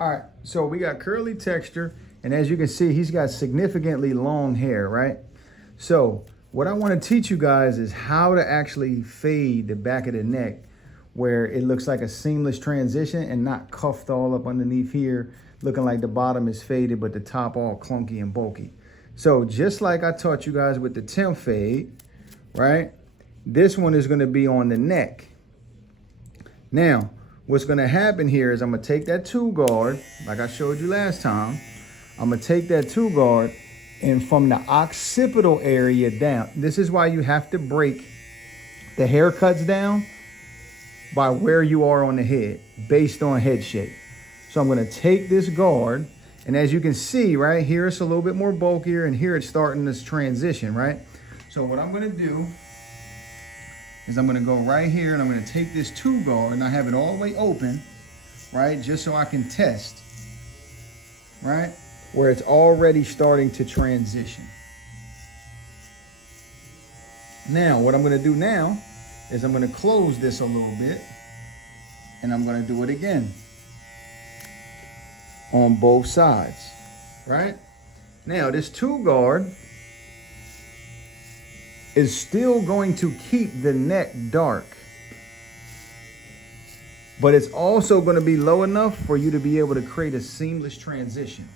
All right, so we got curly texture, and as you can see, he's got significantly long hair, right? So what I want to teach you guys is how to actually fade the back of the neck where it looks like a seamless transition and not cuffed all up underneath here, looking like the bottom is faded, but the top all clunky and bulky. So just like I taught you guys with the temp fade, right? This one is going to be on the neck. Now, what's going to happen here is I'm going to take that 2 guard, like I showed you last time. I'm going to take that 2 guard, and from the occipital area down, this is why you have to break the haircuts down by where you are on the head, based on head shape. So I'm going to take this guard, and as you can see, right here, it's a little bit more bulkier, and here it's starting this transition, right? So what I'm going to do is I'm going to go right here, and I'm going to take this 2 guard, and I have it all the way open, right, just so I can test, right, where it's already starting to transition. Now, what I'm going to do now is I'm going to close this a little bit, and I'm going to do it again on both sides, right? Now, this 2 guard is still going to keep the neck dark, but it's also going to be low enough for you to be able to create a seamless transition.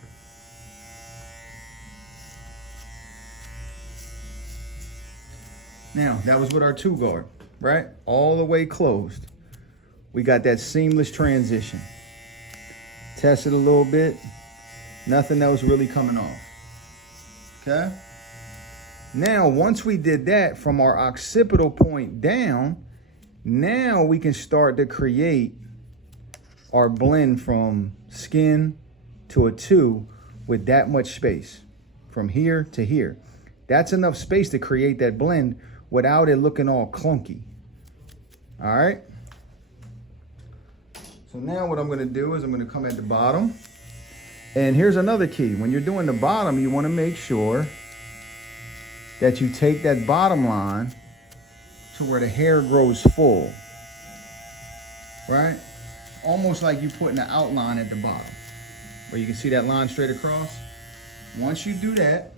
Now, that was with our 2 guard, right? All the way closed. We got that seamless transition. Test it a little bit. Nothing else really coming off. Okay? Now, once we did that from our occipital point down, now we can start to create our blend from skin to a 2 with that much space from here to here. That's enough space to create that blend without it looking all clunky. All right. So now what I'm going to do is I'm going to come at the bottom. And here's another key. When you're doing the bottom, you want to make sure that you take that bottom line to where the hair grows full, right? Almost like you putting an outline at the bottom, where you can see that line straight across. Once you do that,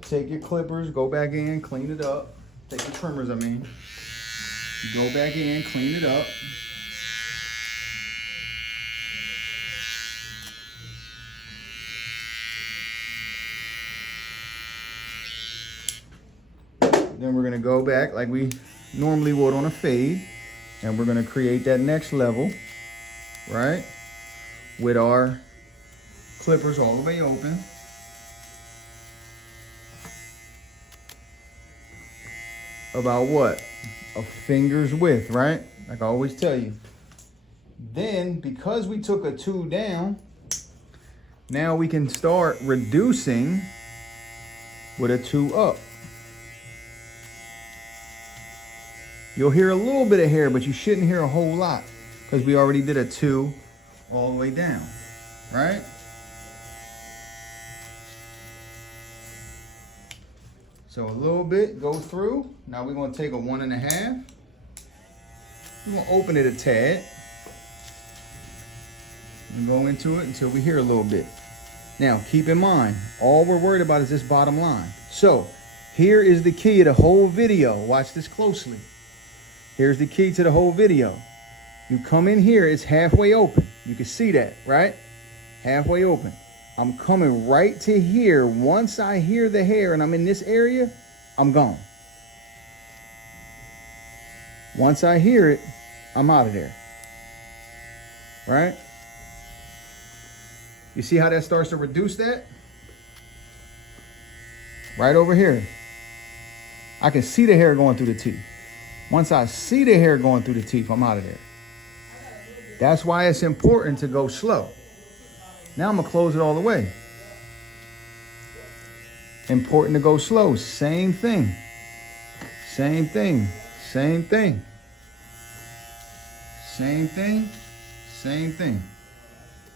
take your clippers, go back in, clean it up. Take your trimmers, I mean. Go back in, clean it up. Then we're gonna go back like we normally would on a fade, and we're gonna create that next level, right? With our clippers all the way open. About what? A finger's width, right? Like I always tell you. Then, because we took a 2 down, now we can start reducing with a 2 up. You'll hear a little bit of hair, but you shouldn't hear a whole lot because we already did a 2 all the way down, right? So a little bit, go through. Now we're gonna take a 1.5. We're gonna open it a tad and go into it until we hear a little bit. Now, keep in mind, all we're worried about is this bottom line. So here is the key of the whole video. Watch this closely. Here's the key to the whole video. You come in here, it's halfway open. You can see that, right? Halfway open. I'm coming right to here. Once I hear the hair and I'm in this area, I'm gone. Once I hear it, I'm out of there. Right? You see how that starts to reduce that? Right over here. I can see the hair going through the teeth. Once I see the hair going through the teeth, I'm out of there. That's why it's important to go slow. Now I'm gonna close it all the way. Important to go slow. Same thing. Same thing. Same thing. Same thing. Same thing.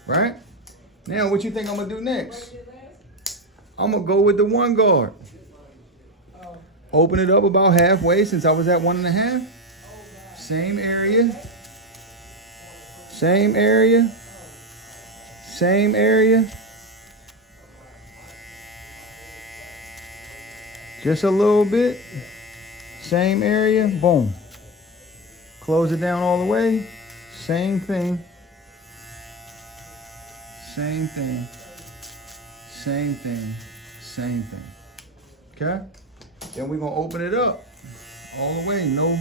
Right? Now what you think I'm gonna do next? I'm gonna go with the 1 guard. Open it up about halfway since I was at 1.5. Same area. Same area. Same area. Just a little bit. Same area. Boom. Close it down all the way. Same thing. Same thing. Same thing. Same thing. Okay? Then we're gonna open it up all the way. No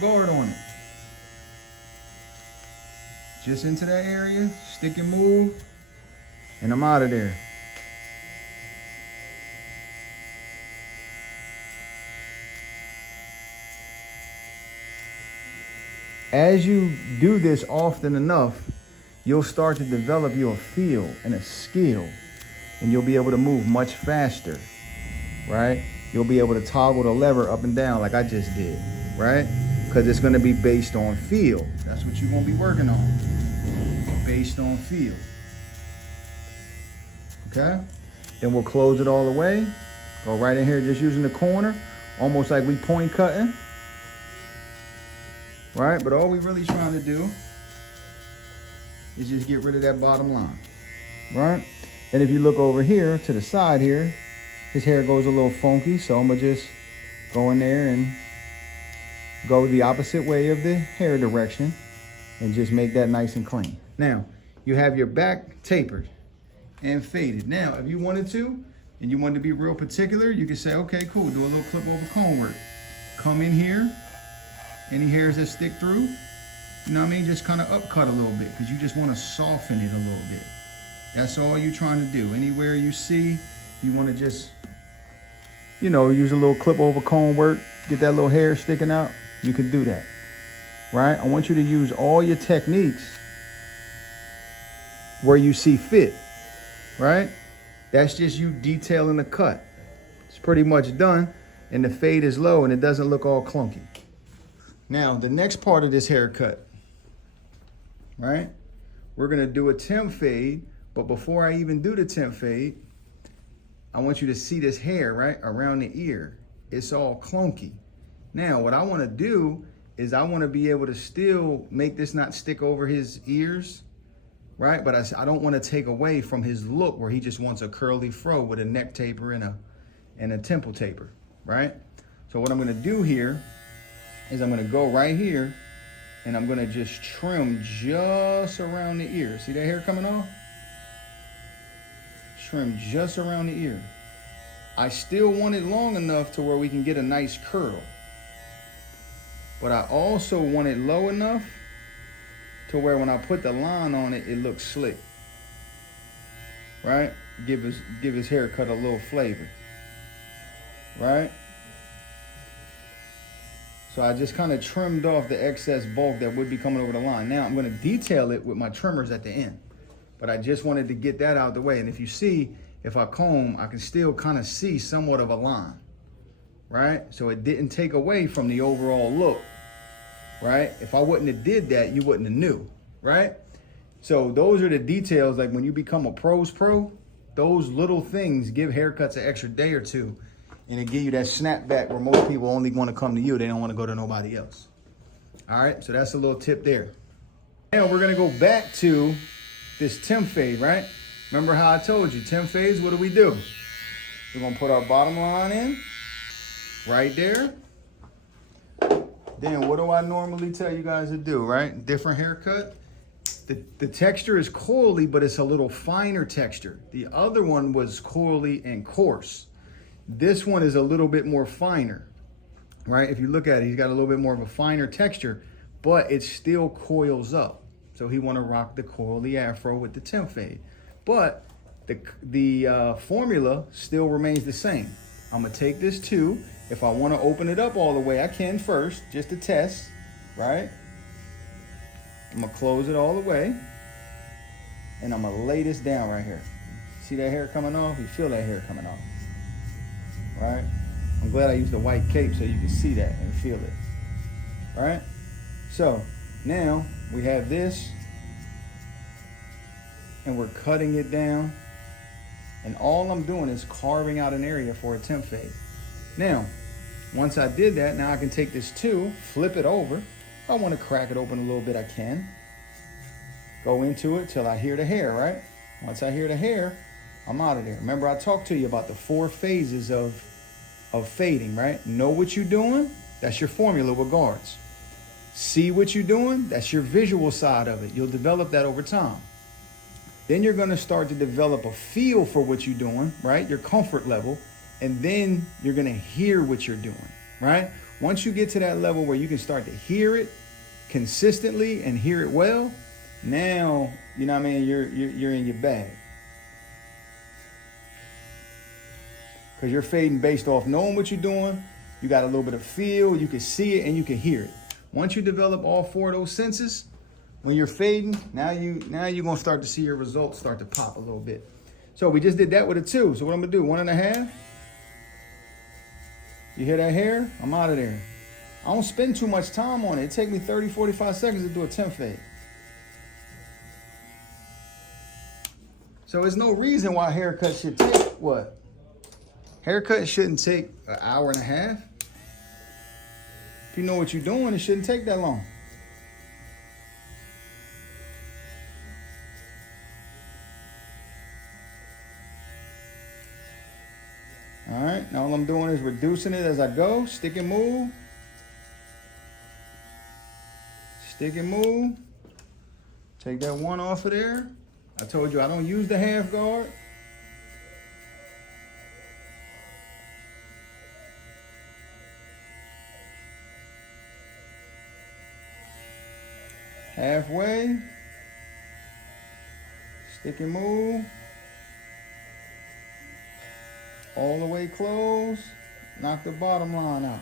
guard on it. Just into that area, stick and move, and I'm out of there. As you do this often enough, you'll start to develop your feel and a skill, and you'll be able to move much faster, right? You'll be able to toggle the lever up and down like I just did, right? Because it's gonna be based on feel. That's what you're gonna be working on, based on feel. Okay? Then we'll close it all the way. Go right in here, just using the corner, almost like we point cutting. Right? But all we're really trying to do is just get rid of that bottom line. Right? And if you look over here to the side here, his hair goes a little funky, so I'm gonna just go in there and go the opposite way of the hair direction and just make that nice and clean. Now, you have your back tapered and faded. Now, if you wanted to, and you wanted to be real particular, you could say, okay, cool, do a little clip over comb work. Come in here, any hairs that stick through, you know what I mean? Just kind of upcut a little bit because you just want to soften it a little bit. That's all you're trying to do. Anywhere you see, you want to just, you know, use a little clip over comb work, get that little hair sticking out, you can do that, right? I want you to use all your techniques where you see fit, right? That's just you detailing the cut. It's pretty much done, and the fade is low and it doesn't look all clunky. Now, the next part of this haircut, right? We're gonna do a temp fade, but before I even do the temp fade, I want you to see this hair, right, around the ear. It's all clunky. Now, what I wanna do is I wanna be able to still make this not stick over his ears, right? But I don't wanna take away from his look where he just wants a curly fro with a neck taper and a temple taper, right? So what I'm gonna do here is I'm gonna go right here and I'm gonna just trim just around the ear. See that hair coming off? Trim just around the ear. I still want it long enough to where we can get a nice curl. But I also want it low enough to where when I put the line on it, it looks slick. Right? Give his haircut a little flavor. Right? So I just kind of trimmed off the excess bulk that would be coming over the line. Now I'm gonna detail it with my trimmers at the end. But I just wanted to get that out the way. And if you see, if I comb, I can still kind of see somewhat of a line, right? So it didn't take away from the overall look, right? If I wouldn't have did that, you wouldn't have knew, right? So those are the details, like when you become a pro's pro, those little things give haircuts an extra day or two, and it give you that snapback where most people only want to come to you. They don't want to go to nobody else. All right, so that's a little tip there. Now we're gonna go back to this temp fade, right? Remember how I told you, temp fades, what do? We're gonna put our bottom line in, right there. Then what do I normally tell you guys to do, right? Different haircut. The texture is coily, but it's a little finer texture. The other one was coily and coarse. This one is a little bit more finer, right? If you look at it, he's got a little bit more of a finer texture, but it still coils up. So he want to rock the coily afro with the temp fade. But the formula still remains the same. I'm gonna take this too. If I want to open it up all the way, I can first, just to test, right? I'm gonna close it all the way, and I'm gonna lay this down right here. See that hair coming off? You feel that hair coming off, right? I'm glad I used the white cape so you can see that and feel it, right? So now we have this, and we're cutting it down, and all I'm doing is carving out an area for a temp fade. Now, once I did that, now I can take this too, flip it over. If I want to crack it open a little bit, I can. Go into it till I hear the hair, right? Once I hear the hair, I'm out of there. Remember, I talked to you about the 4 phases of fading, right? Know what you're doing. That's your formula with guards. See what you're doing. That's your visual side of it. You'll develop that over time. Then you're going to start to develop a feel for what you're doing, right? Your comfort level. And then you're going to hear what you're doing, right? Once you get to that level where you can start to hear it consistently and hear it well, now, you know what I mean, you're in your bag. Because you're fading based off knowing what you're doing. You got a little bit of feel, you can see it, and you can hear it. Once you develop all 4 of those senses, when you're fading, now you're gonna start to see your results start to pop a little bit. So we just did that with a 2. So what I'm gonna do, 1.5. You hear that hair? I'm out of there. I don't spend too much time on it. It takes me 30, 45 seconds to do a temp fade. So there's no reason why haircuts should take what? Haircut shouldn't take an hour and a half. If you know what you're doing, it shouldn't take that long. All right, now all I'm doing is reducing it as I go. Stick and move. Stick and move. Take that 1 off of there. I told you I don't use the half guard. Halfway. Stick and move. All the way close. Knock the bottom line out.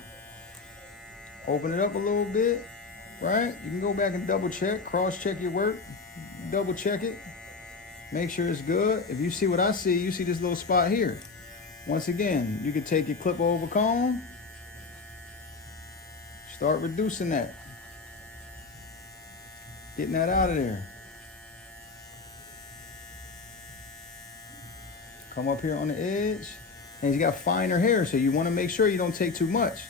Open it up a little bit, right? You can go back and double check, cross check your work, double check it. Make sure it's good. If you see what I see, you see this little spot here. Once again, you can take your clip over comb, start reducing that. Getting that out of there. Come up here on the edge. And he's got finer hair, so you want to make sure you don't take too much.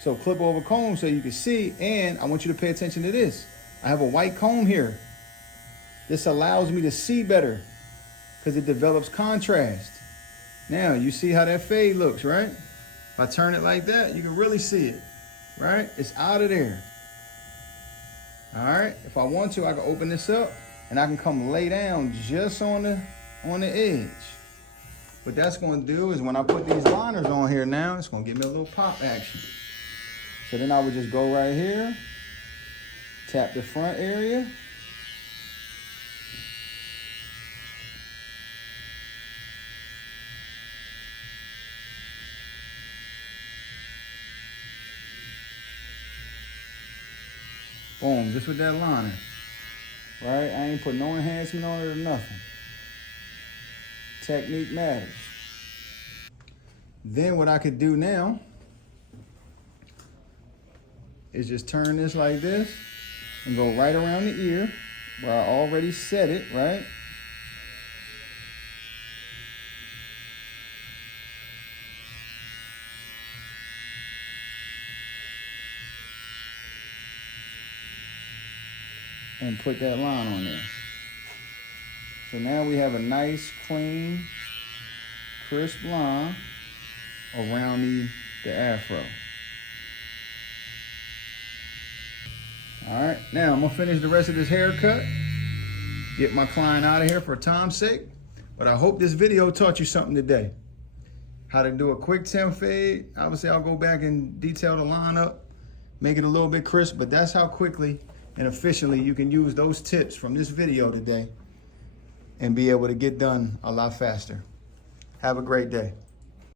So clip over comb so you can see, and I want you to pay attention to this. I have a white comb here. This allows me to see better because it develops contrast. Now, you see how that fade looks, right? If I turn it like that, you can really see it, right? It's out of there. All right, if I want to, I can open this up and I can come lay down just on the edge. What that's going to do is when I put these liners on here now, it's going to give me a little pop action. So then I would just go right here, tap the front area. Boom, just with that liner, right? I ain't put no enhancement on it or nothing. Technique matters. Then what I could do now is just turn this like this and go right around the ear where I already set it, right? And put that line on there. So now we have a nice, clean, crisp line around the afro. All right, now I'm gonna finish the rest of this haircut, get my client out of here for time's sake, but I hope this video taught you something today. How to do a quick temp fade. Obviously, I'll go back and detail the lineup, make it a little bit crisp, but that's how quickly and efficiently you can use those tips from this video today and be able to get done a lot faster. Have a great day.